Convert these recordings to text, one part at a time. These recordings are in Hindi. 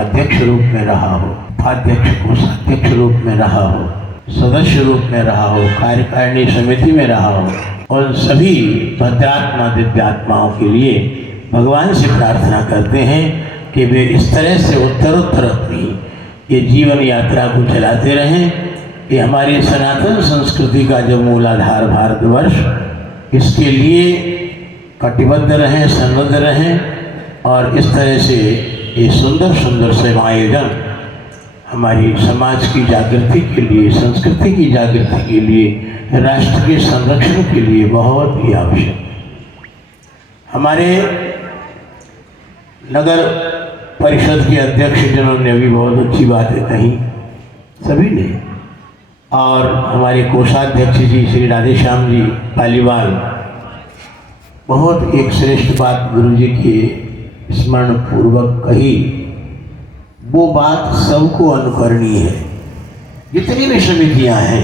अध्यक्ष रूप में रहा हो, उपाध्यक्ष कोषाध्यक्ष रूप में रहा हो, सदस्य रूप में रहा हो, कार्यकारिणी समिति में रहा हो, और सभी भद्रात्मा दिव्यात्माओं के लिए भगवान से प्रार्थना करते हैं कि वे इस तरह से उत्तरोत्तर अपनी ये जीवन यात्रा को चलाते रहें कि हमारी सनातन संस्कृति का जो मूलाधार भारतवर्ष, इसके लिए कटिबद्ध रहें, सन्नद्ध रहें और इस तरह से ये सुंदर सुंदर सेवा आयोजन हमारी समाज की जागृति के लिए, संस्कृति की जागृति के लिए, राष्ट्र के संरक्षण के लिए बहुत ही आवश्यक। हमारे नगर परिषद के अध्यक्ष जिन्होंने अभी बहुत अच्छी बातें कही सभी ने, और हमारे कोषाध्यक्ष जी श्री राधेश्याम जी पालीवाल, बहुत एक श्रेष्ठ बात गुरु जी की स्मरण पूर्वक कही। वो बात सबको अनुकरणीय है। जितनी भी समितियां हैं,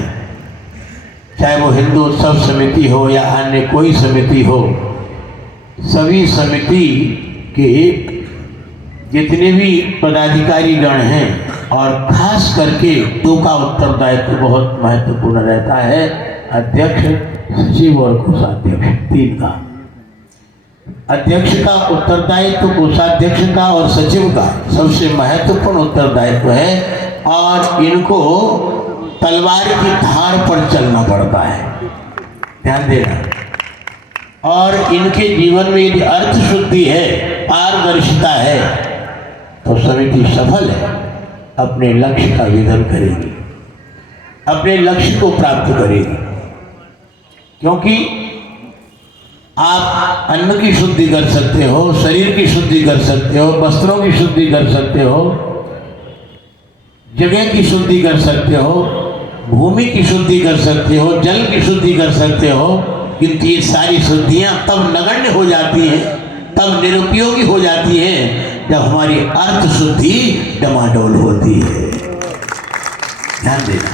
चाहे वो हिंदू उत्सव समिति हो या अन्य कोई समिति हो, सभी समिति के जितने भी पदाधिकारी गण हैं और खास करके दो का उत्तरदायित्व बहुत महत्वपूर्ण रहता है, अध्यक्ष, सचिव और कोषाध्यक्ष, तीन का। अध्यक्ष का उत्तरदायित्व, कोषाध्यक्ष का और सचिव का सबसे महत्वपूर्ण उत्तरदायित्व है और इनको तलवार की धार पर चलना पड़ता है, ध्यान देना। और इनके जीवन में यदि अर्थ शुद्धि है, पारदर्शिता है, तो समिति सफल है, अपने लक्ष्य का विधन करेगी, अपने लक्ष्य को प्राप्त करेगी। क्योंकि आप अन्न की शुद्धि कर सकते हो, शरीर की शुद्धि कर सकते हो, वस्त्रों की शुद्धि कर सकते हो, जगह की शुद्धि कर सकते हो, भूमि की शुद्धि कर सकते हो, जल की शुद्धि कर सकते हो, किंतु ये सारी शुद्धियां तब नगण्य हो जाती हैं, तब निरुपयोगी हो जाती हैं जब हमारी अर्थ शुद्धि डमाडोल होती है। ध्यान देना।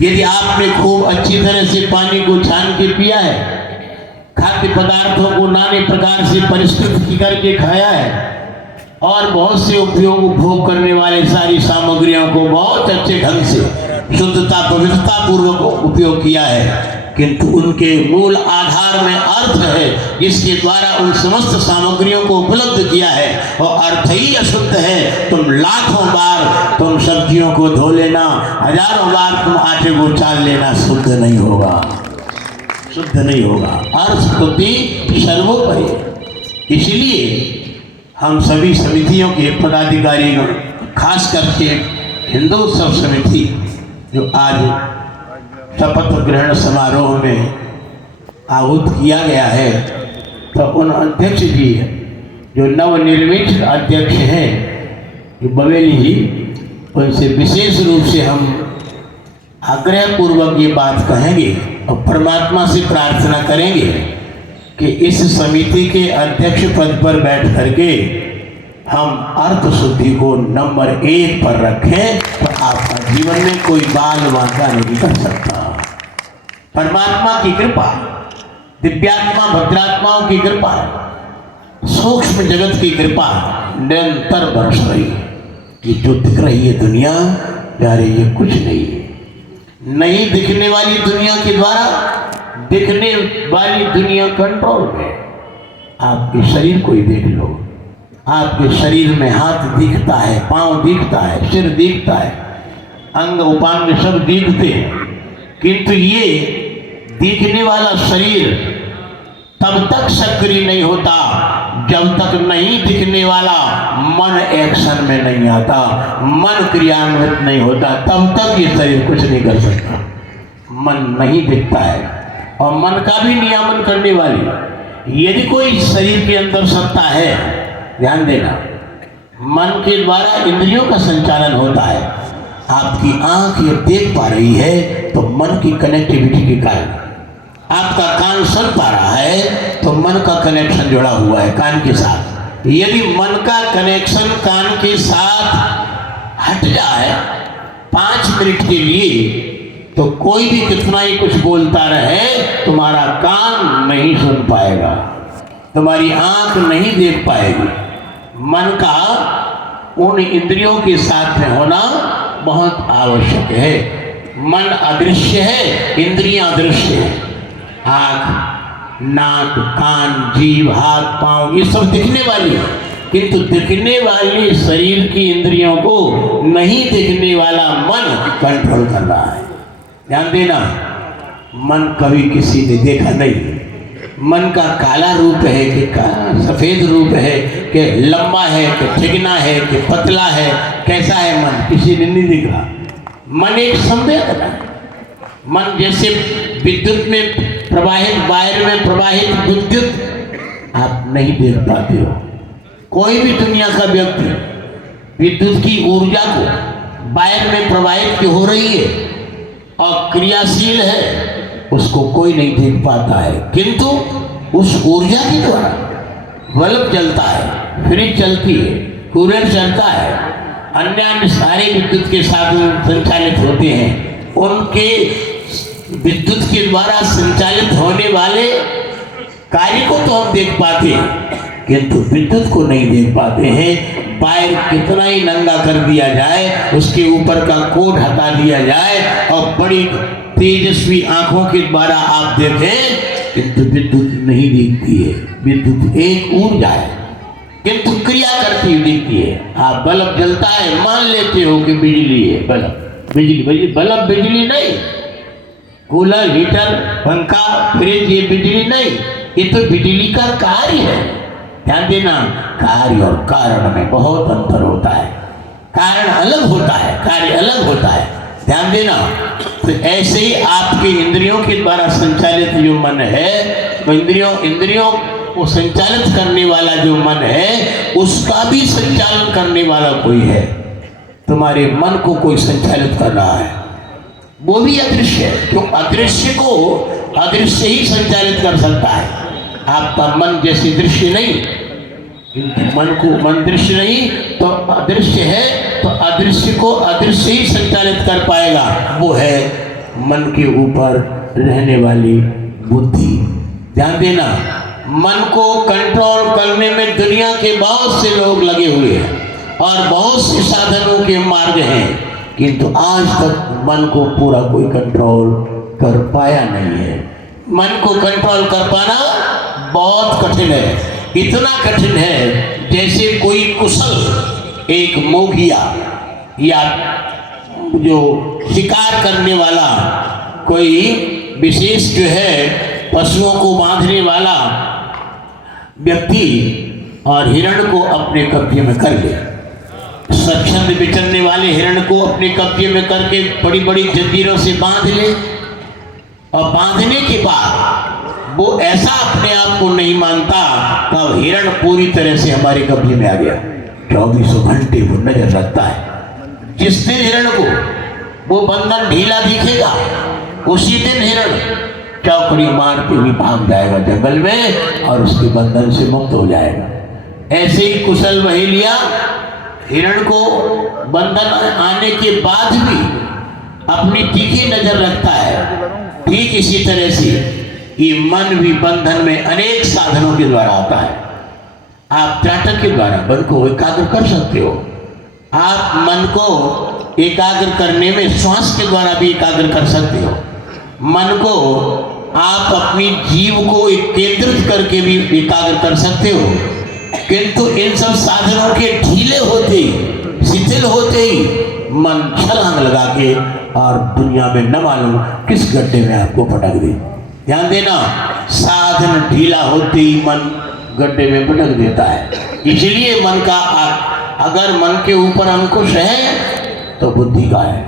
यदि आपने खूब अच्छी तरह से पानी को छान के पिया है, खाद्य पदार्थों को नाने प्रकार से परिष्कृत करके खाया है और बहुत से उपभोग करने वाले सारी सामग्रियों को बहुत अच्छे ढंग से शुद्धता पवित्रता पूर्वक उपयोग किया है, किंतु उनके मूल आधार में अर्थ है जिसके द्वारा उन समस्त सामग्रियों को उपलब्ध किया है, और अर्थ ही अशुद्ध है। तुम लाखों बार तुम सब्जियों को धो लेना, हजारों बार तुम आटे को चाल लेना, शुद्ध नहीं होगा, शुद्ध नहीं होगा। अर्थ शुद्धि सर्वोपरि। इसलिए हम सभी समितियों के पदाधिकारी, खास करके हिंदू उत्सव समिति जो आज शपथ ग्रहण समारोह में आहूत किया गया है, तो उन अध्यक्ष जी जो नवनिर्मित अध्यक्ष हैं जो बवेली जी, उनसे विशेष रूप से हम आग्रह पूर्वक ये बात कहेंगे और परमात्मा से प्रार्थना करेंगे कि इस समिति के अध्यक्ष पद पर बैठ करके हम अर्थ शुद्धि को नंबर 1 पर रखें, तो आपका जीवन में कोई बाल वांका नहीं कर सकता। परमात्मा की कृपा, दिव्यात्मा भद्रात्माओं की कृपा, सूक्ष्म जगत की कृपा निरंतर बरस रही है। ये जो दिख रही है दुनिया, प्यारे, ये कुछ नहीं है। नहीं दिखने वाली दुनिया के द्वारा दिखने वाली दुनिया कंट्रोल में। आपके शरीर को ही देख लो, आपके शरीर में हाथ दिखता है, पांव दिखता है, सिर दिखता है, अंग उपांग सब दिखते हैं, किंतु ये दिखने वाला शरीर तब तक सक्रिय नहीं होता जब तक नहीं दिखने वाला मन एक्शन में नहीं आता, मन क्रियान्वित नहीं होता, तब तक ये शरीर कुछ नहीं कर सकता। मन नहीं दिखता है और मन का भी नियमन करने वाली यदि कोई शरीर के अंदर सत्ता है, ध्यान देना, मन के द्वारा इंद्रियों का संचालन होता है। आपकी आंख ये देख पा रही है तो मन की कनेक्टिविटी के कारण, आपका कान सुन पा रहा है तो मन का कनेक्शन जुड़ा हुआ है कान के साथ। यदि मन का कनेक्शन कान के साथ हट जाए 5 मिनट के लिए, तो कोई भी कितना ही कुछ बोलता रहे, तुम्हारा कान नहीं सुन पाएगा, तुम्हारी आंख नहीं देख पाएगी। मन का उन इंद्रियों के साथ में होना बहुत आवश्यक है। मन अदृश्य है, इंद्रियां दृश्य है। आँख, नाक, कान, जीभ, हाथ, पांव ये सब दिखने वाली है, किंतु दिखने वाली शरीर की इंद्रियों को नहीं दिखने वाला मन कंट्रोल कर रहा है। ध्यान देना, मन कभी किसी ने देखा नहीं। मन का काला रूप है कि सफेद रूप है कि लंबा है कि चिकना है कि पतला है, कैसा है मन किसी ने नहीं देखा। मन एक संवेदना है। मन जैसे विद्युत में प्रवाहित, वायर में प्रवाहित विद्युत आप नहीं देख पाते हो। कोई भी दुनिया का व्यक्ति विद्युत की ऊर्जा को वायर में प्रवाहित हो रही है और क्रियाशील है, उसको कोई नहीं देख पाता है, किंतु उस ऊर्जा के द्वारा बल्ब जलता है, फ्रिज चलती है, कूलर चलता है, अन्य सारे विद्युत के साथ संचालित होते हैं। उनके विद्युत के द्वारा संचालित होने वाले कार्य को तो हम देख पाते हैं, किंतु विद्युत को नहीं देख पाते हैं। वायर कितना ही नंगा कर दिया जाए, उसके ऊपर का कोट हटा दिया जाए और बड़ी तेजस्वी आंखों के द्वारा आप देखें, किंतु विद्युत नहीं दिखती है। विद्युत एक ऊर्जा है, किंतु क्रिया करती हुई दिखती है। आप बल्ब जलता है, मान लेते हो कि बिजली है, बल्ब बिजली, बल्ब बिजली नहीं। कूलर, हीटर, पंखा, फ्रिज ये बिजली नहीं, ये तो बिजली का कार्य है। ध्यान देना, कार्य और कारण में बहुत अंतर होता है। कारण अलग होता है, कार्य अलग होता है। ध्यान देना। तो ऐसे ही आपके इंद्रियों के द्वारा संचालित जो मन है, तो इंद्रियों को संचालित करने वाला जो मन है, उसका भी संचालन करने वाला कोई है। तुम्हारे मन को कोई संचालित कर रहा है, वो भी अदृश्य है। क्यों? अदृश्य को अदृश्य ही संचालित कर सकता है। आपका मन जैसे दृश्य नहीं, मन दृश्य नहीं तो अदृश्य है, तो अदृश्य को अदृश्य ही संचालित कर पाएगा। वो है मन के ऊपर रहने वाली बुद्धि। ध्यान देना, मन को कंट्रोल करने में दुनिया के बहुत से लोग लगे हुए हैं और बहुत से साधनों के मार्ग हैं, किंतु आज तक मन को पूरा कोई कंट्रोल कर पाया नहीं है। मन को कंट्रोल कर पाना बहुत कठिन है। इतना कठिन है जैसे कोई कुशल एक मोगिया या जो शिकार करने वाला कोई विशेष जो है पशुओं को बांधने वाला व्यक्ति और हिरण को अपने कब्जे में कर ले। स्वच्छंद विचरने वाले हिरण को अपने कब्जे में करके बड़ी बड़ी जंजीरों से बांध ले, और बांधने के बाद वो ऐसा अपने आप को नहीं मानता कि हिरण पूरी तरह से हमारे कब्जे में आ गया। 24 घंटे वो नजर रखता है। जिस दिन हिरण को वो बंधन ढीला दिखेगा, उसी दिन हिरण चौकड़ी मार के भी भाग जाएगा जंगल में और उसके बंधन से मुक्त हो जाएगा। ऐसे ही कुशल बहेलिया हिरण को बंधन आने के बाद भी अपनी तीखी नजर रखता है। ठीक इसी तरह से ये मन भी बंधन में अनेक साधनों के द्वारा आता है। आप त्राटक के द्वारा मन को एकाग्र कर सकते हो। आप मन को एकाग्र करने में श्वास के द्वारा भी एकाग्र कर सकते हो। मन को आप अपनी जीव को केंद्रित करके भी एकाग्र कर सकते हो, किंतु इन सब साधनों के ढीले होते, शिथिल होते ही मन छलांग लगा के और दुनिया में न मालूम किस गड्ढे में आपको पटक दे। ध्यान देना, साधन ढीला होते ही मन गड्ढे में पटक देता है। इसलिए मन का अगर मन के ऊपर अंकुश है तो बुद्धि का है,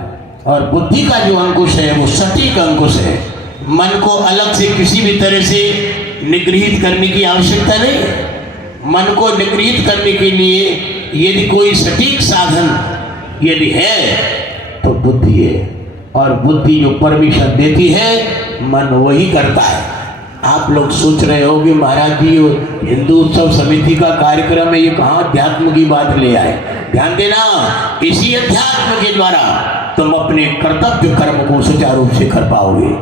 और बुद्धि का जो अंकुश है वो सटीक अंकुश है। मन को अलग से किसी भी तरह से निगृहित करने की आवश्यकता नहीं है। मन को निगृहित करने के लिए यदि कोई सटीक साधन यदि है तो बुद्धि है, और बुद्धि जो परमिशन देती है मन वही करता है। आप लोग सोच रहे हो कि महाराज जी हिंदू उत्सव समिति का कार्यक्रम है, ये कहाँ अध्यात्म की बात ले आए। ध्यान देना, इसी अध्यात्म के द्वारा तुम अपने कर्तव्य कर्म को सुचारू रूप से कर पाओगे।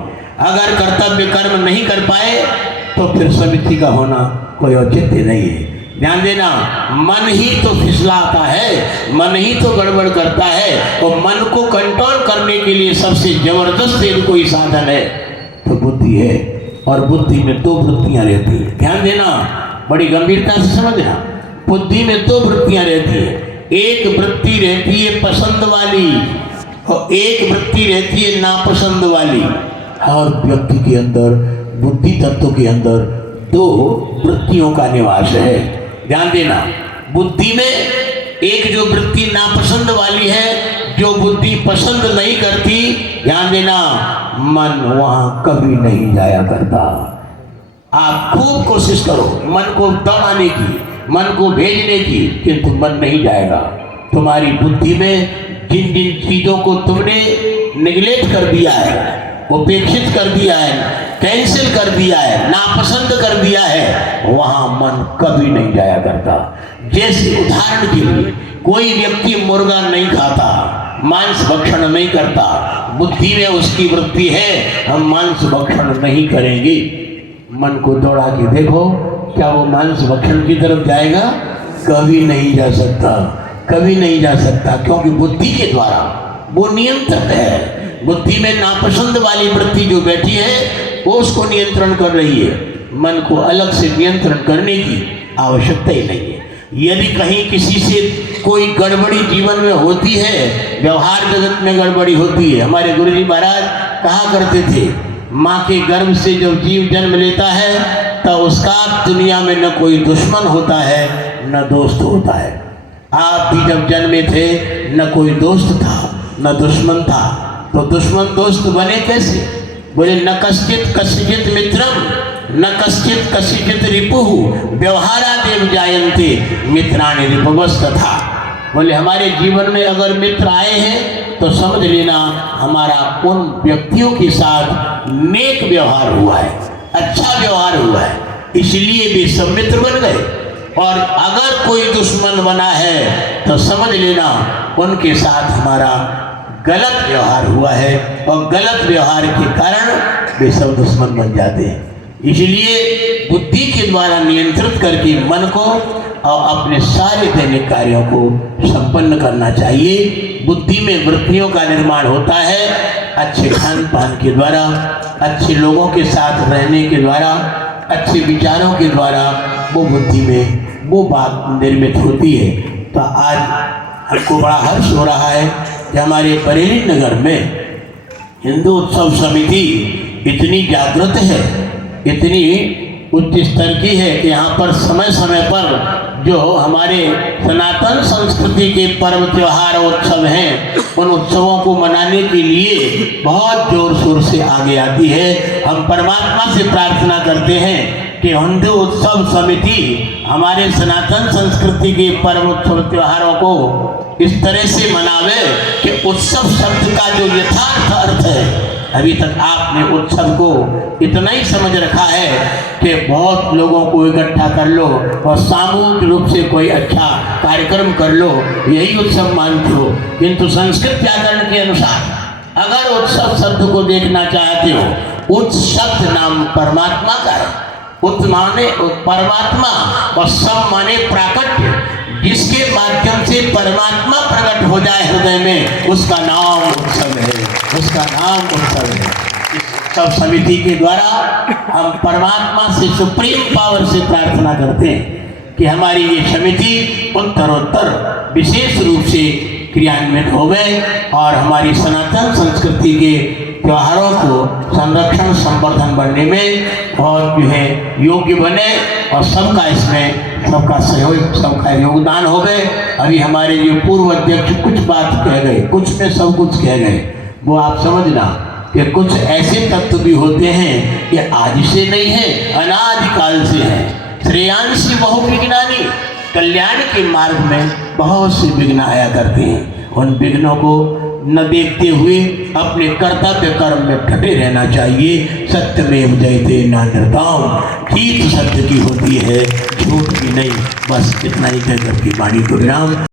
अगर कर्तव्य कर्म नहीं कर पाए तो फिर समिति का होना कोई औचित्य नहीं है। ध्यान देना, मन ही तो फिसलाता है, मन ही तो गड़बड़ करता है। और मन को कंट्रोल करने के लिए सबसे जबरदस्त एक कोई साधन है तो बुद्धि है। और बुद्धि में दो वृत्तियां रहती है, ध्यान देना, बड़ी गंभीरता से समझना। बुद्धि में दो वृत्तियां रहती है, एक वृत्ति रहती है पसंद वाली और एक वृत्ति रहती है नापसंद वाली। हर व्यक्ति के अंदर, बुद्धि तत्व के अंदर दो वृत्तियों का निवास है। ध्यान देना, बुद्धि में एक जो वृत्ति नापसंद वाली है, जो बुद्धि पसंद नहीं करती, ध्यान देना, मन वहां कभी नहीं जाया करता। आप खूब कोशिश करो मन को दौड़ाने की, मन को भेजने की, किंतु मन नहीं जाएगा। तुम्हारी बुद्धि में जिन जिन चीजों को तुमने निगलेक्ट कर दिया है, उपेक्षित कर दिया है, कैंसिल कर दिया है, नापसंद कर दिया है, वहां मन कभी नहीं जाया करता। जैसे उदाहरण के लिए कोई व्यक्ति मुर्गा नहीं खाता, मांस भक्षण नहीं करता, बुद्धि में उसकी वृत्ति है हम मांस भक्षण नहीं करेंगे। मन को दौड़ा के देखो, क्या वो मांस भक्षण की तरफ जाएगा? कभी नहीं जा सकता, कभी नहीं जा सकता, क्योंकि बुद्धि के द्वारा वो नियंत्रित है। बुद्धि में नापसंद वाली वृत्ति जो बैठी है वो उसको नियंत्रण कर रही है। मन को अलग से नियंत्रण करने की आवश्यकता ही नहीं है। यदि कहीं किसी से कोई गड़बड़ी जीवन में होती है, व्यवहार जगत में गड़बड़ी होती है, हमारे गुरुजी महाराज कहा करते थे, माँ के गर्भ से जब जीव जन्म लेता है तो उसका दुनिया में न कोई दुश्मन होता है न दोस्त होता है। आप भी जब जन्मे थे न कोई दोस्त था न दुश्मन था, तो दुश्मन दोस्त बने कैसे? बोले न कश्चित कश्चित मित्रम न कश्चित कश्चित रिपुः व्यवहारादेव जायन्ते मित्राणि रिपुवस्त था। बोले हमारे जीवन में अगर मित्र आए हैं तो समझ लेना हमारा उन व्यक्तियों के साथ नेक व्यवहार हुआ है, अच्छा व्यवहार हुआ है, इसलिए वे सब मित्र बन गए। और अगर कोई दुश्मन बना है तो समझ लेना उनके साथ हमारा गलत व्यवहार हुआ है, और गलत व्यवहार के कारण वे सब दुश्मन बन जाते हैं। इसलिए बुद्धि के द्वारा नियंत्रित करके मन को और अपने सारे दैनिक कार्यों को संपन्न करना चाहिए। बुद्धि में वृत्तियों का निर्माण होता है अच्छे खान पान के द्वारा, अच्छे लोगों के साथ रहने के द्वारा, अच्छे विचारों के द्वारा वो बुद्धि में वो बात निर्मित होती है। तो आज हमको बड़ा हर्ष हो रहा है कि हमारे बरेली नगर में हिंदू उत्सव समिति इतनी जागृत है, इतनी उच्च स्तर की है कि यहाँ पर समय समय पर जो हमारे सनातन संस्कृति के पर्व त्योहार उत्सव हैं, उन उत्सवों को मनाने के लिए बहुत जोर शोर से आगे आती है। हम परमात्मा से प्रार्थना करते हैं कि हिंदू उत्सव समिति हमारे सनातन संस्कृति के पर्व उत्सव त्योहारों को इस तरह से मनावे कि उत्सव शब्द का जो यथार्थ अर्थ है, अभी तक आपने उत्सव को इतना ही समझ रखा है कि बहुत लोगों को इकट्ठा कर लो और सामूहिक रूप से कोई अच्छा कार्यक्रम कर लो, यही उत्सव मानते हो। किंतु संस्कृत व्याकरण के अनुसार अगर उत्सव शब्द को देखना चाहते हो, उच्च शब्द नाम परमात्मा का है। उत माने परमात्मा और सब माने प्राकट्य, जिसके माध्यम से परमात्मा प्रकट हो जाए हृदय में, उसका नाम उत्सव है, उसका नाम उत्सव है। इस उत्सव समिति के द्वारा हम परमात्मा से सुप्रीम पावर से प्रार्थना करते हैं कि हमारी ये समिति उत्तरोत्तर विशेष रूप से क्रियान्वित हो गए और हमारी सनातन संस्कृति के त्योहारों को संरक्षण संवर्धन बनने में और जो है योग्य बने, और सबका इसमें सबका सहयोग सबका योगदान हो गए। अभी हमारे जो पूर्व अध्यक्ष कुछ बात कह गए, कुछ में सब कुछ कह गए, वो आप समझना कि कुछ ऐसे तत्व भी होते हैं कि आज से नहीं है, अनादिकाल से है। श्रेयांसी बहु विघ्नानि, कल्याण के मार्ग में बहुत से विघ्न आया करते हैं। उन विघ्नों को न देखते हुए अपने कर्तव्य कर्म में डटे रहना चाहिए। सत्यमेव जयते नान्यताम्, जीत सत्य की होती है, झूठ की नहीं। बस इतना ही कहकर के वाणी को विराम।